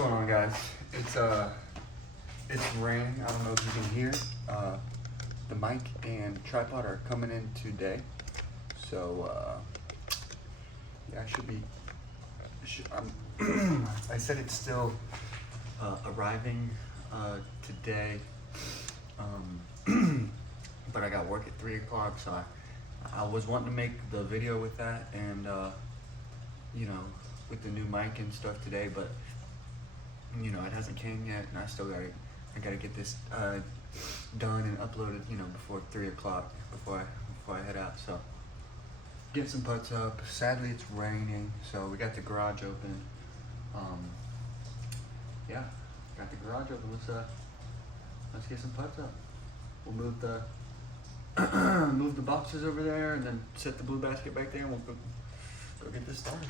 going on, guys? It's raining. I don't know if you can hear. The mic and tripod are coming in today, so yeah, I said it's still arriving today, but I got work at 3 o'clock, so I was wanting to make the video with that and you know, with the new mic and stuff today, but you know, it hasn't came yet, and I gotta get this done and uploaded, you know, before 3 o'clock, before I head out. So get some putts up. Sadly, it's raining, so we got the garage open. Yeah, got the garage open. Let's get some putts up. We'll move the move the boxes over there, and then set the blue basket back there, and we'll go get this started.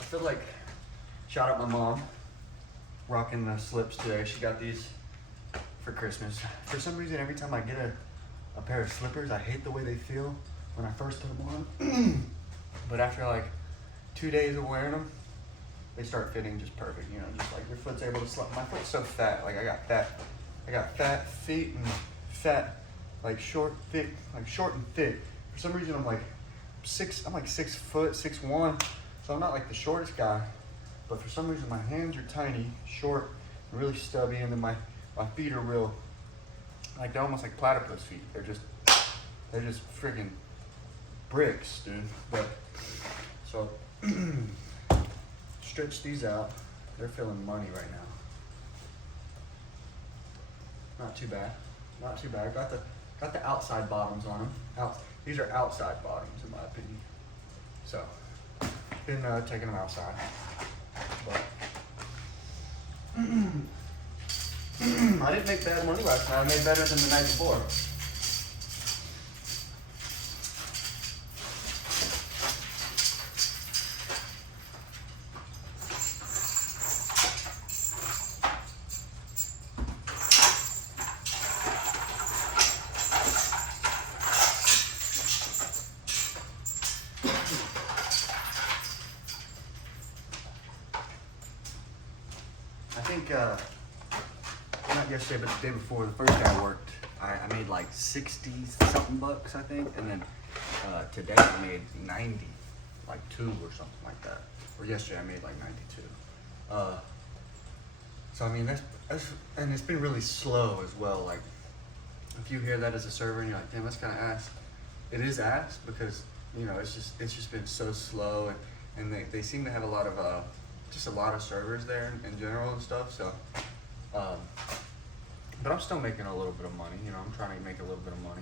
I feel like, shout out my mom, rocking the slips today. She got these for Christmas. For some reason, every time I get a pair of slippers, I hate the way they feel when I first put them on. But after like 2 days of wearing them, they start fitting just perfect. You know, just like your foot's able to slip. My foot's so fat. Like I got fat feet and fat, like short, thick, like short and thick. For some reason, I'm like 6 foot, 6'1". So I'm not like the shortest guy, but for some reason my hands are tiny, short, and really stubby, and then my feet are real, like they're almost like platypus feet. They're just freaking bricks, dude. But so stretch these out. They're feeling money right now. Not too bad. Not too bad. Got the outside bottoms on them. These are outside bottoms in my opinion. So been taking them outside, but I didn't make bad money last night. I made better than the night before. I think, not yesterday, but the day before, the first day I worked, I made like 60 something bucks, I think, and then today I made 90, like 2 or something like that. Or yesterday I made like 92. So I mean, that's and it's been really slow as well. Like, if you hear that as a server and you're like, damn, that's kind of ass. It is ass because, you know, it's just been so slow, and they seem to have a lot of just a lot of servers there in general and stuff, so but I'm still making a little bit of money, you know. I'm trying to make a little bit of money.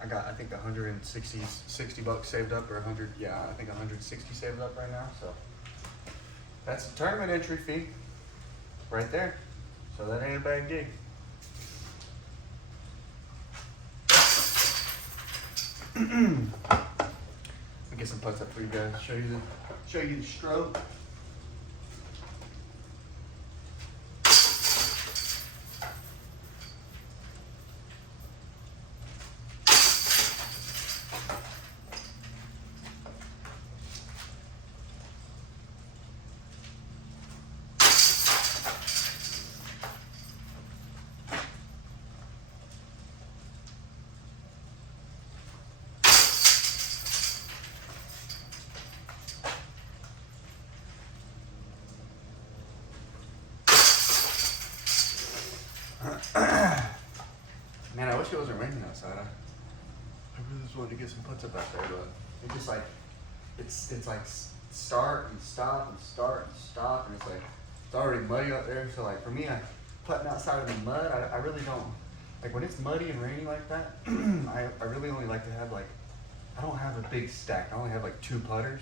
I got, I think 60 bucks saved up, or 100, yeah, I think 160 saved up right now, so that's a tournament entry fee right there, so that ain't a bad gig. I'll get some putts up for you guys. Show you the stroke. Man, I wish it wasn't raining outside. I really just wanted to get some putts up out there, but it just like, it's like start and stop and start and stop, and it's like, it's already muddy out there. So like for me, putting outside in the mud, I really don't, like when it's muddy and rainy like that, I really only like to have like I don't have a big stack. I only have like 2 putters,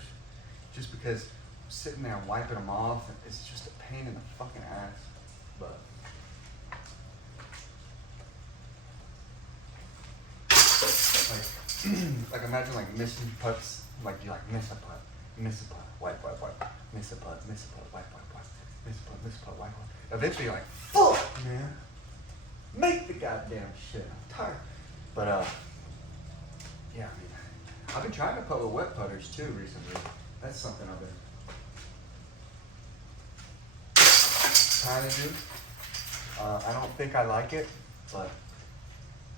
just because sitting there and wiping them off, it's just a pain in the fucking ass. But like imagine like missing putts, like you like miss a putt, wipe, miss a putt, wipe, miss a putt, wipe. Eventually you're like, fuck, man, make the goddamn shit. I'm tired. But yeah, I mean, I've been trying to putt with wet putters too recently. That's something I've been trying to do. I don't think I like it, but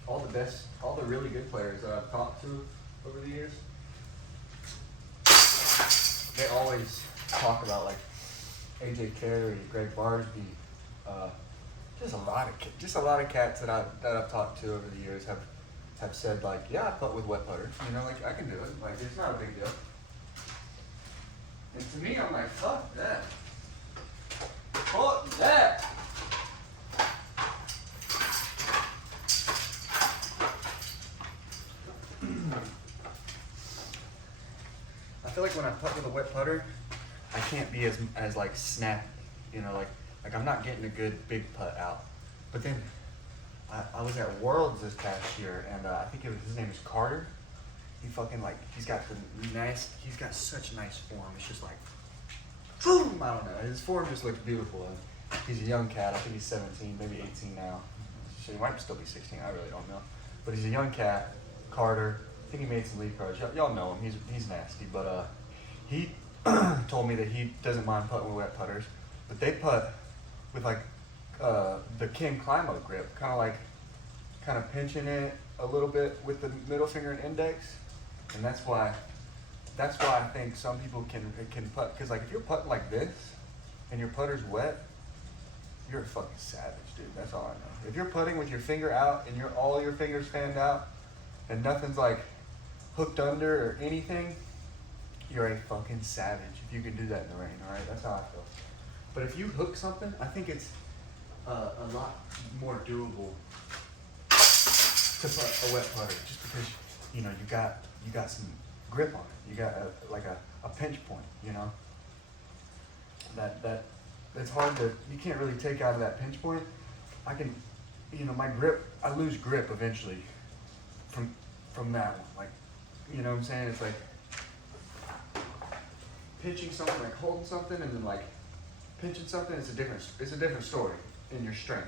all the really good players that I've talked to over the years, they always talk about like AJ Carey, Greg Barsby, just a lot of cats that I've talked to over the years have said like, yeah, I putt with wet putters. You know, like I can do it. Like it's not a big deal. And to me, I'm like, fuck that. Fuck that. I feel like when I putt with a wet putter, I can't be as like snappy, you know, like I'm not getting a good big putt out. But then I was at Worlds this past year, and I think his name is Carter. He fucking like he's got such nice form. It's just like, boom, I don't know. His form just looks beautiful. And he's a young cat. I think he's 17, maybe 18 now. So he might still be 16. I really don't know. But he's a young cat, Carter. I think he made some lead cards. Y'all know him. He's nasty. But he told me that he doesn't mind putting with wet putters, but they putt with like the Ken Climo grip, kind of pinching it a little bit with the middle finger and index, and that's why I think some people can putt, because like if you're putting like this and your putter's wet, you're a fucking savage, dude. That's all I know. If you're putting with your finger out and all your fingers fanned out and nothing's like hooked under or anything, you're a fucking savage if you can do that in the rain, all right? That's how I feel. But if you hook something, I think it's a lot more doable to put a wet putter, just because you know you got some grip on it. You got a pinch point, you know. That it's hard to, you can't really take out of that pinch point. I can, you know, my grip, I lose grip eventually from that one. Like, you know what I'm saying? It's like pinching something, like holding something, and then like pinching something. It's a different story in your strength.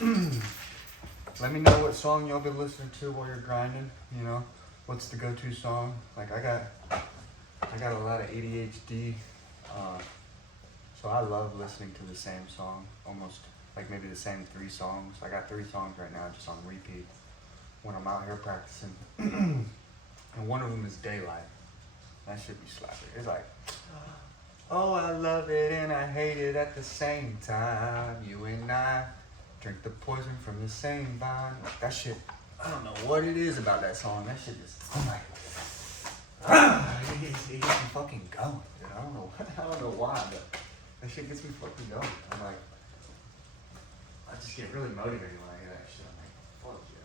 Let me know what song y'all been listening to while you're grinding. You know, what's the go-to song? Like I got a lot of ADHD, so I love listening to the same song, almost like maybe the same 3 songs. I got 3 songs right now just on repeat when I'm out here practicing, and one of them is Daylight. That should be slapping. It's like, oh, I love it and I hate it at the same time. You and I drink the poison from the same vine. Like that shit, I don't know what it is about that song. That shit just, I'm like, it gets me fucking going, dude. I don't know why, but that shit gets me fucking going. I'm like, I just get really motivated when I hear that shit. I'm like, fuck yeah.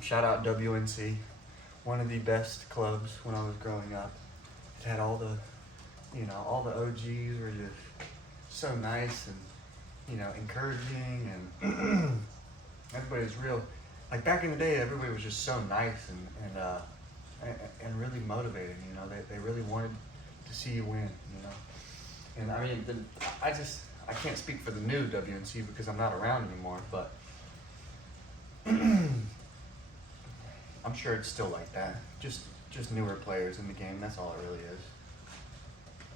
Shout out WNC, one of the best clubs when I was growing up. It had all the, all the OGs were just so nice and, encouraging, and everybody was real. Like back in the day, everybody was just so nice and really motivated. They really wanted to see you win. And I mean, I can't speak for the new WNC because I'm not around anymore, but. I'm sure it's still like that. Just newer players in the game. That's all it really is.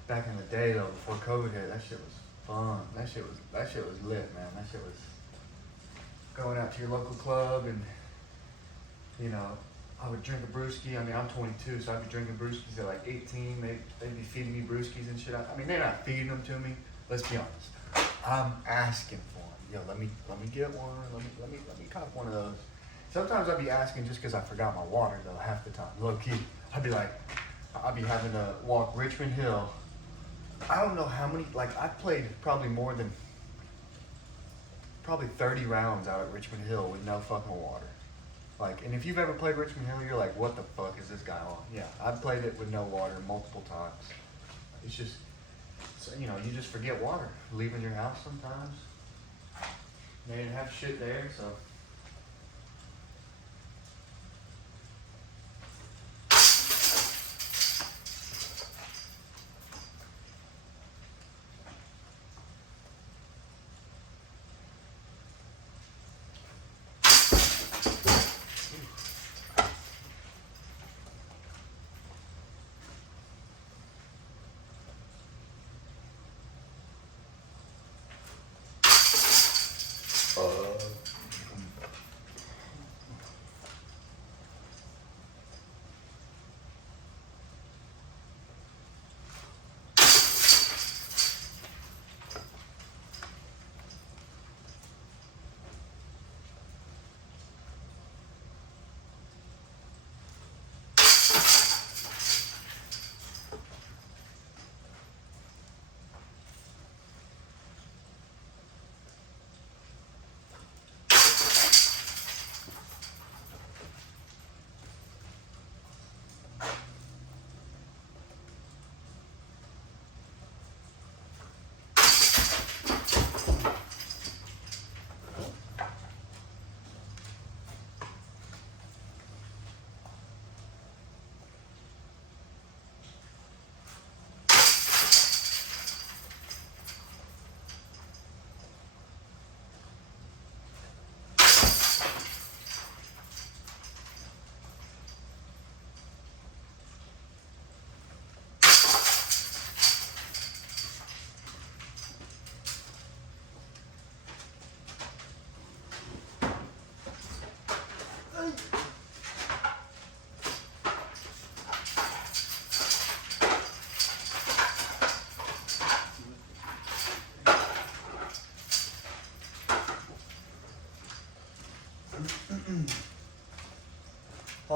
Back in the day though, before COVID hit, that shit was fun. That shit was lit, man. That shit was going out to your local club and I would drink a brewski. I mean, I'm 22, so I'd be drinking brewskis at like 18. They'd be feeding me brewskis and shit. I mean, they're not feeding them to me. Let's be honest. I'm asking for them. Yo, let me get one. Let me cop one of those. Sometimes I'd be asking just because I forgot my water, though, half the time. Low key. I'd be having to walk Richmond Hill. I don't know how many, I've played probably 30 rounds out at Richmond Hill with no fucking water. And if you've ever played Richmond Hill, you're like, what the fuck is this guy on? Yeah, I've played it with no water multiple times. It's just, you just forget water. Leaving your house sometimes. They didn't have shit there, so.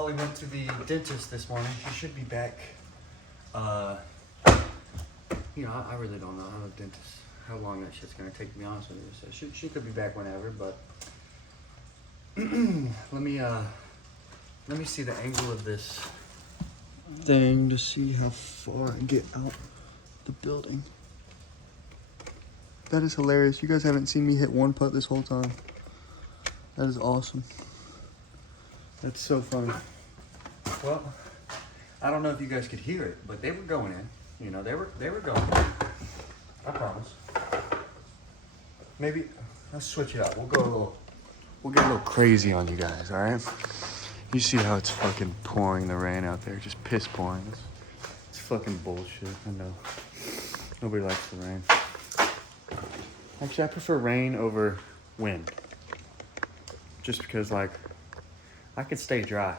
Holly went to the dentist this morning. She should be back. You know, I really don't know how long that shit's gonna take, to be honest with you. So she could be back whenever, but let me see the angle of this thing to see how far I get out the building. That is hilarious. You guys haven't seen me hit one putt this whole time. That is awesome. That's so funny. Well, I don't know if you guys could hear it, but they were going in. You know, they were going in. I promise. Maybe let's switch it up. We'll get a little crazy on you guys, all right? You see how it's fucking pouring the rain out there, just piss pouring. It's fucking bullshit. I know. Nobody likes the rain. Actually, I prefer rain over wind. Just because, like, I could stay dry.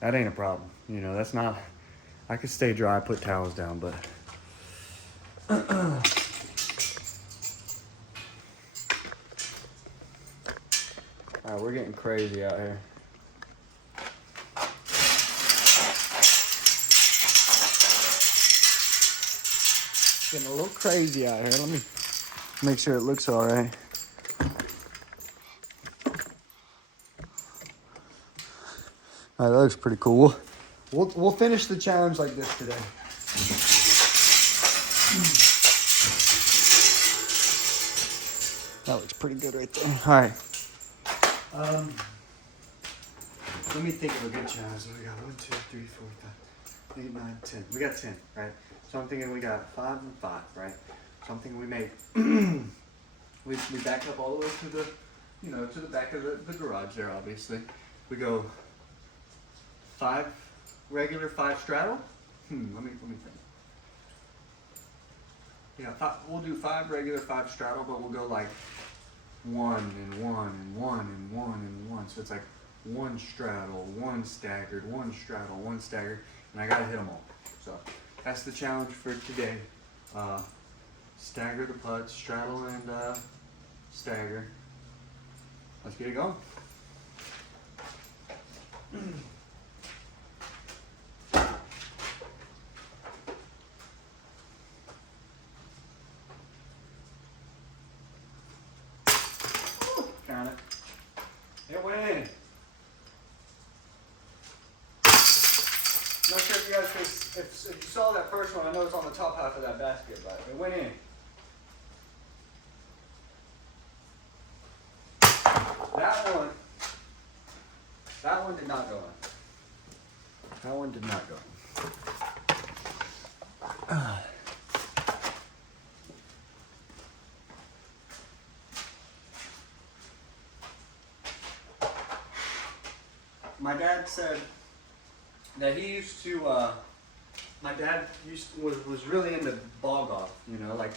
That ain't a problem. You know, that's not... I could stay dry, put towels down, but... Alright, we're getting crazy out here. Getting a little crazy out here. Let me make sure it looks alright. Alright, that looks pretty cool. We'll finish the challenge like this today. That looks pretty good right there. Alright. Let me think of a good challenge. We got 1, 2, 3, 4, 5, 8, 9, 10. We got 10, right? So I'm thinking we got 5 and 5, right? So I'm thinking we make we back up all the way to the, you know, to the back of the garage there, obviously. We go 5 regular, 5 straddle. Let me think. Yeah, we'll do 5 regular, 5 straddle, but we'll go like 1 and 1 and 1 and 1 and 1. So it's like 1 straddle, 1 staggered, 1 straddle, 1 staggered, and I gotta hit them all. So that's the challenge for today. Stagger the putts, straddle and stagger. Let's get it going. Found it. It went in. Not sure if you guys if you saw that first one. I know it's on the top half of that basket, but it went in. That one did not go in. That one did not go in. My dad said that he used to, my dad was really into ball golf, you know, like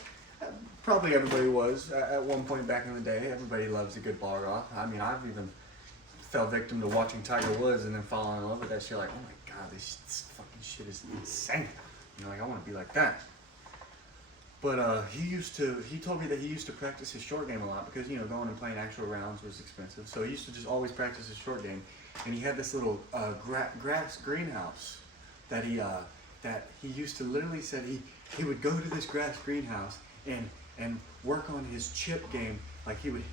probably everybody was at one point back in the day. Everybody loves a good ball golf. I mean, I've even fell victim to watching Tiger Woods and then falling in love with that shit. Like, oh my God, this fucking shit is insane. You know, like I want to be like that. But he told me that he used to practice his short game a lot because, you know, going and playing actual rounds was expensive. So he used to just always practice his short game. And he had this little grass greenhouse that he used to literally said he would go to this grass greenhouse and work on his chip game. Like he would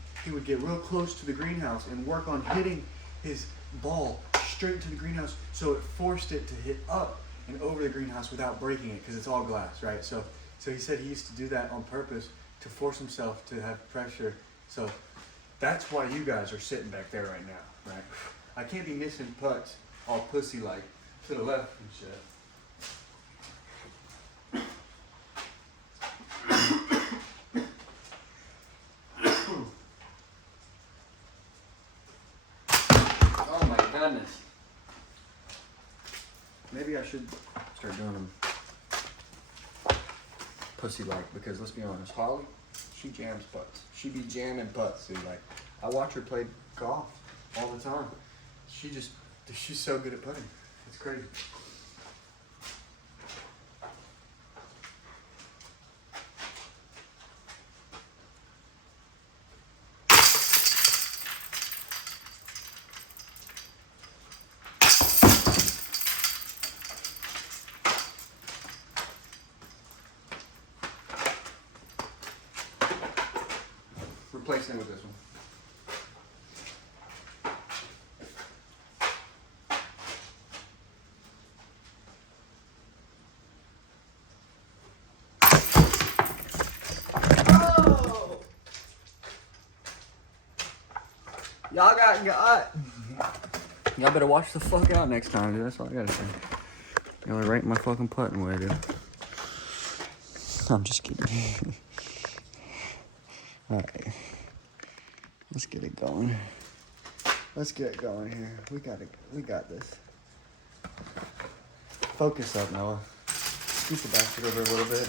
get real close to the greenhouse and work on hitting his ball straight to the greenhouse, so it forced it to hit up and over the greenhouse without breaking it because it's all glass, right? So he said he used to do that on purpose to force himself to have pressure. So that's why you guys are sitting back there right now, right? I can't be missing putts all pussy-like to the left and shit. Oh my goodness. Maybe I should start doing them pussy-like because let's be honest, Holly, she jams putts. She be jamming putts, dude. Like, I watch her play golf all the time. She's so good at putting. It's crazy. replacing it with this one. Y'all got. Y'all better watch the fuck out next time, dude. That's all I gotta say. Y'all are right in my fucking putting way, dude. I'm just kidding. Alright. Let's get it going. Let's get it going here. We got this. Focus up, Noah. Scoot the basket over a little bit.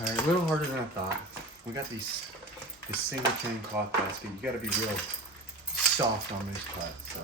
Alright, a little harder than I thought. We got this single chain cloth basket. You gotta be real soft on this cut, so.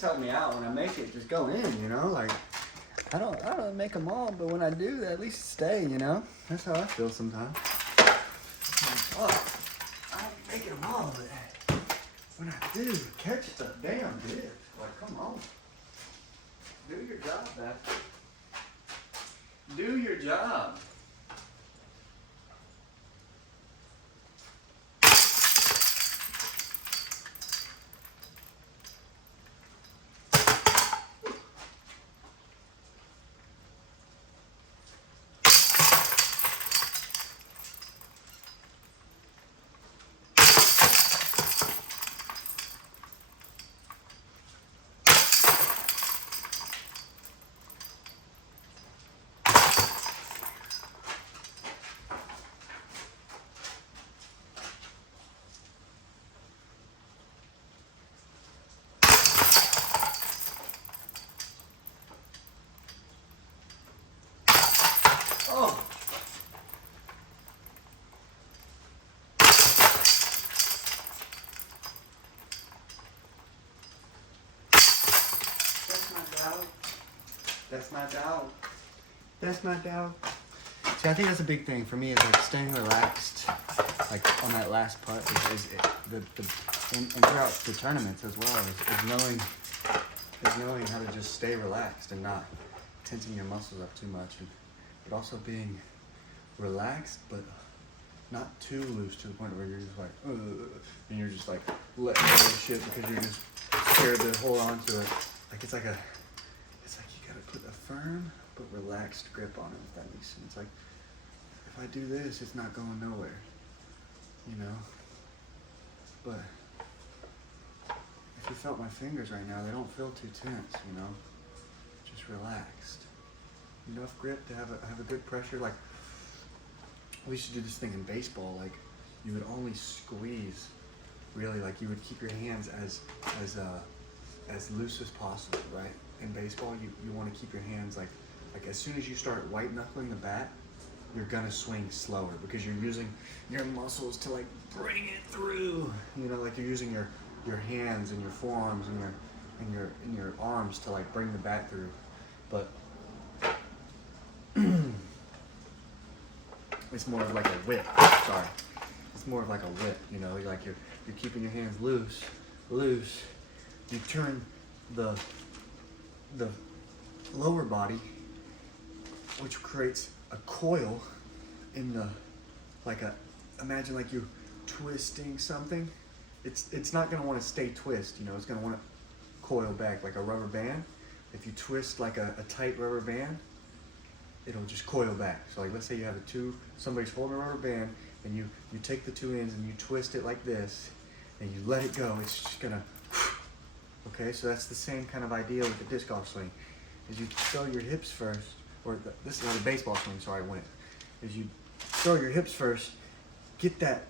Help me out when I make it, just go in, you know, like I don't make them all, but when I do, they at least stay, you know. That's how I feel sometimes. I'm like, fuck, I ain't making them all, but when I do, catch the damn dip. Like, come on, do your job, man. Do your job. Oh. That's my dog. That's my dog. See, I think that's a big thing for me is like staying relaxed, like on that last putt and throughout the tournaments as well is knowing how to just stay relaxed and not tensing your muscles up too much, but also being relaxed but not too loose to the point where you're just like and you're just like letting go of shit because you're just scared to hold on to it. Like it's like you gotta put a firm but relaxed grip on it, if that makes sense. Like if I do this, it's not going nowhere, you know. But if you felt my fingers right now, they don't feel too tense, you know. Just relaxed. Enough grip to have a good pressure. Like we used to do this thing in baseball. Like you would only squeeze, really. Like you would keep your hands as loose as possible, right? in baseball, you want to keep your hands like as soon as you start white knuckling the bat, you're gonna swing slower because you're using your muscles to like bring it through. You know, like you're using your hands and your forearms and your arms to like bring the bat through. But it's more of like a whip. Sorry, it's more of like a whip. You know, like you're keeping your hands loose. You turn the lower body, which creates a coil in the imagine like you twisting something. It's not gonna want to stay twist. You know, it's gonna want to coil back like a rubber band. If you twist like a tight rubber band, it'll just coil back. So like let's say you have somebody's holding a rubber band and you take the two ends and you twist it like this and you let it go, it's just gonna, okay? So that's the same kind of idea with the disc golf swing. Is you throw your hips first, or this is how the baseball swing, sorry, went. Is you throw your hips first, get that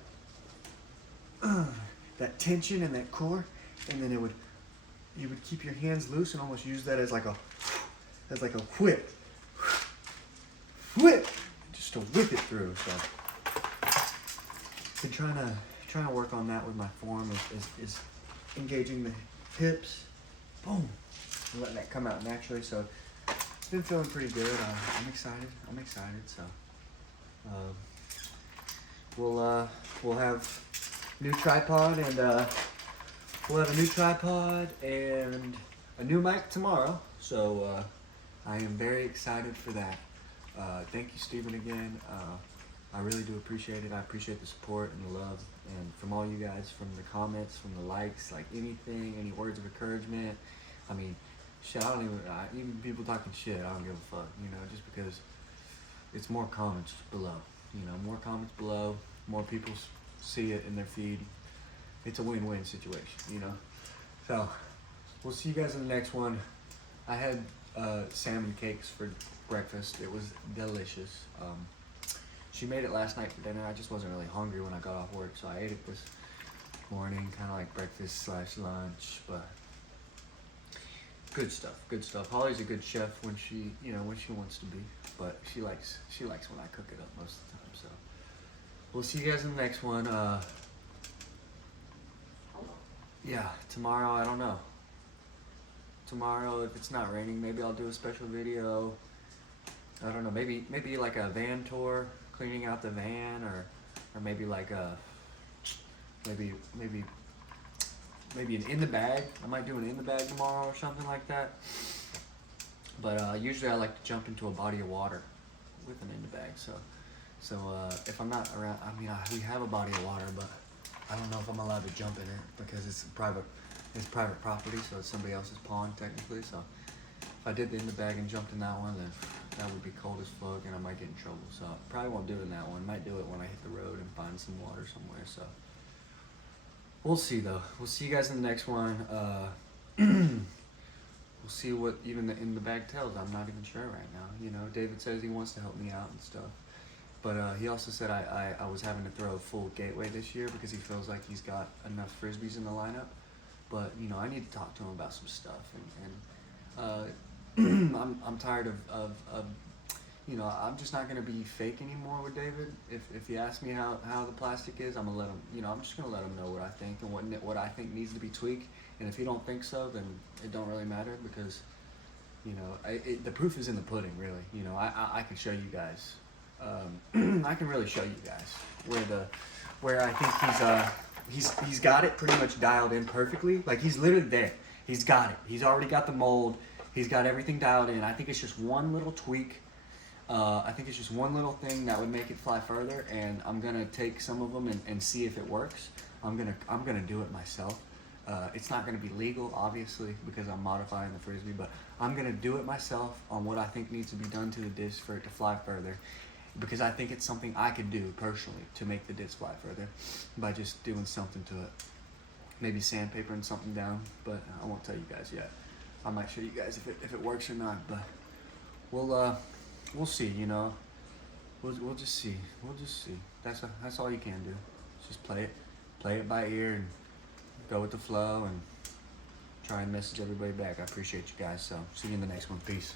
tension and that core, and then you would keep your hands loose and almost use that as like a whip, just to whip it through. So been trying to work on that with my form is engaging the hips, boom, and letting that come out naturally. So it's been feeling pretty good. I'm excited. So we'll have new tripod and we'll have a new tripod and a new mic tomorrow. So I am very excited for that. Thank you, Stephen, again. I really do appreciate it. I appreciate the support and the love, and from all you guys, from the comments, from the likes, like anything, any words of encouragement. I mean, shit, even people talking shit, I don't give a fuck, you know, just because it's more comments below, you know, more comments below, more people see it in their feed. It's a win-win situation, you know. So we'll see you guys in the next one. I had salmon cakes for breakfast. It was delicious. She made it last night for dinner. I just wasn't really hungry when I got off work, so I ate it this morning, kind of like breakfast / lunch. But good stuff. Holly's a good chef when she wants to be, but she likes when I cook it up most of the time. So we'll see you guys in the next one. Yeah, tomorrow, I don't know. Tomorrow, if it's not raining, maybe I'll do a special video. I don't know, maybe like a van tour, cleaning out the van, or maybe like maybe an in the bag. I might do an in the bag tomorrow or something like that. But usually I like to jump into a body of water with an in the bag. So if I'm not around, I mean, we have a body of water, but I don't know if I'm allowed to jump in it because it's private property, so it's somebody else's pond technically. So if I did the in the bag and jumped in that one, then that would be cold as fuck and I might get in trouble. So I probably won't do it in that one. Might do it when I hit the road and find some water somewhere. So we'll see though. We'll see you guys in the next one. We'll see what even the in the bag tells. I'm not even sure right now. You know, David says he wants to help me out and stuff. But he also said I was having to throw a full gateway this year because he feels like he's got enough Frisbees in the lineup. But, you know, I need to talk to him about some stuff. And I'm tired of you know, I'm just not going to be fake anymore with David. If he asks me how the plastic is, I'm going to let him, you know, I'm just going to let him know what I think and what I think needs to be tweaked. And if he don't think so, then it don't really matter because, you know, the proof is in the pudding, really. You know, I can show you guys. I can really show you guys where I think he's got it pretty much dialed in perfectly. Like he's literally there. He's got it. He's already got the mold. He's got everything dialed in. I think it's just one little tweak. I think it's just one little thing that would make it fly further. And I'm gonna take some of them and see if it works. I'm gonna do it myself. It's not gonna be legal, obviously, because I'm modifying the Frisbee. But I'm gonna do it myself on what I think needs to be done to the disc for it to fly further. Because I think it's something I could do personally to make the disc fly further by just doing something to it. Maybe sandpapering something down, but I won't tell you guys yet. I might show you guys if it works or not, but we'll see. You know, we'll just see. We'll just see. That's all you can do. Just play it by ear and go with the flow and try and message everybody back. I appreciate you guys. So see you in the next one. Peace.